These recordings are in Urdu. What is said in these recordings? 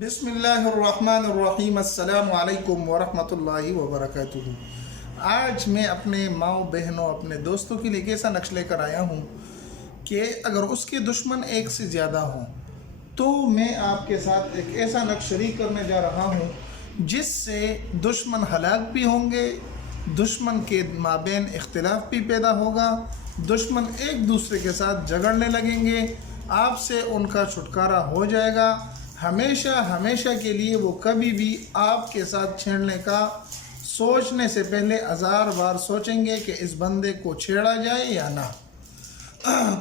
بسم اللہ الرحمن الرحیم السلام علیکم ورحمۃ اللہ وبرکاتہ۔ آج میں اپنے ماؤں بہنوں اپنے دوستوں کے لیے ایک ایسا نقش لے کر آیا ہوں کہ اگر اس کے دشمن ایک سے زیادہ ہوں تو میں آپ کے ساتھ ایک ایسا نقش شریک کرنے جا رہا ہوں جس سے دشمن ہلاک بھی ہوں گے، دشمن کے مابین اختلاف بھی پیدا ہوگا، دشمن ایک دوسرے کے ساتھ جھگڑنے لگیں گے، آپ سے ان کا چھٹکارا ہو جائے گا۔ ہمیشہ کے لیے وہ کبھی بھی آپ کے ساتھ چھیڑنے کا سوچنے سے پہلے ہزار بار سوچیں گے کہ اس بندے کو چھیڑا جائے یا نہ۔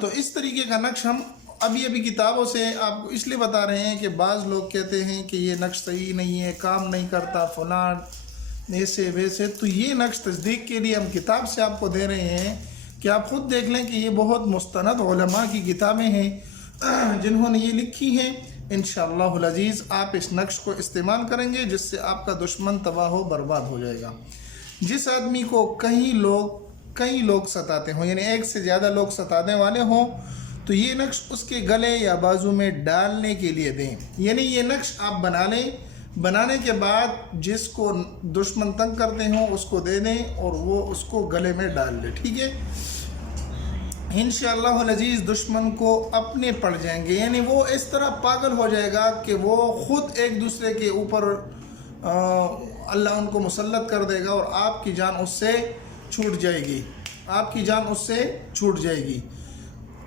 تو اس طریقے کا نقش ہم ابھی کتابوں سے آپ کو اس لیے بتا رہے ہیں کہ بعض لوگ کہتے ہیں کہ یہ نقش صحیح نہیں ہے، کام نہیں کرتا، فلاں ایسے ویسے۔ تو یہ نقش تصدیق کے لیے ہم کتاب سے آپ کو دے رہے ہیں کہ آپ خود دیکھ لیں کہ یہ بہت مستند علماء کی کتابیں ہیں جنہوں نے یہ لکھی ہیں۔ انشاءاللہ العزیز آپ اس نقش کو استعمال کریں گے جس سے آپ کا دشمن تباہ و برباد ہو جائے گا۔ جس آدمی کو کئی لوگ ستاتے ہوں، یعنی ایک سے زیادہ لوگ ستانے والے ہوں، تو یہ نقش اس کے گلے یا بازو میں ڈالنے کے لیے دیں۔ یعنی یہ نقش آپ بنا لیں، بنانے کے بعد جس کو دشمن تنگ کرتے ہوں اس کو دے دیں اور وہ اس کو گلے میں ڈال لے، ٹھیک ہے؟ انشاءاللہ العزیز دشمن کو اپنے پڑ جائیں گے، یعنی وہ اس طرح پاگل ہو جائے گا کہ وہ خود ایک دوسرے کے اوپر اللہ ان کو مسلط کر دے گا اور آپ کی جان اس سے چھوٹ جائے گی،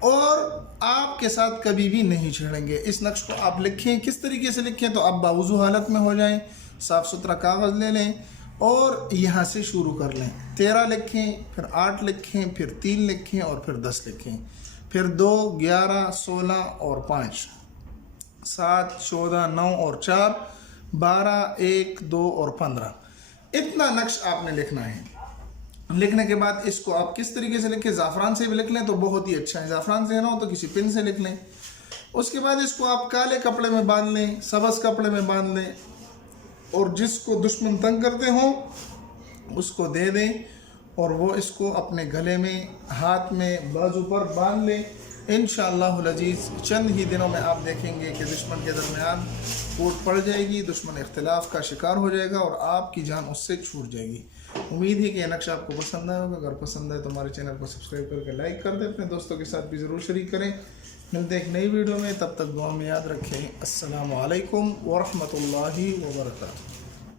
اور آپ کے ساتھ کبھی بھی نہیں چھیڑیں گے۔ اس نقش کو آپ لکھیں، کس طریقے سے لکھیں تو آپ باوضو حالت میں ہو جائیں، صاف ستھرا کاغذ لے لیں اور یہاں سے شروع کر لیں۔ 13 لکھیں، پھر 8 لکھیں، پھر 3 لکھیں اور پھر 10 لکھیں، پھر 2 11 16 اور 5 7 14 9 اور 4 12 1 2 اور 15۔ اتنا نقش آپ نے لکھنا ہے۔ لکھنے کے بعد اس کو آپ کس طریقے سے لکھیں، زعفران سے بھی لکھ لیں تو بہت ہی اچھا ہے، زعفران سے نہ ہو تو کسی پن سے لکھ لیں۔ اس کے بعد اس کو آپ کالے کپڑے میں باندھ لیں، سبز کپڑے میں باندھ لیں اور جس کو دشمن تنگ کرتے ہوں اس کو دے دیں اور وہ اس کو اپنے گلے میں، ہاتھ میں، بازو پر باندھ لیں۔ انشاءاللہ العزیز چند ہی دنوں میں آپ دیکھیں گے کہ دشمن کے درمیان پھوٹ پڑ جائے گی، دشمن اختلاف کا شکار ہو جائے گا اور آپ کی جان اس سے چھوٹ جائے گی۔ امید ہے کہ یہ نقش آپ کو پسند آیا ہوگا۔ اگر پسند ہے تو ہمارے چینل کو سبسکرائب کر کے لائک کر دیں، اپنے دوستوں کے ساتھ بھی ضرور شریک کریں۔ ملتے ہیں ایک نئی ویڈیو میں، تب تک دعا میں یاد رکھیں۔ السلام علیکم ورحمۃ اللہ وبرکاتہ۔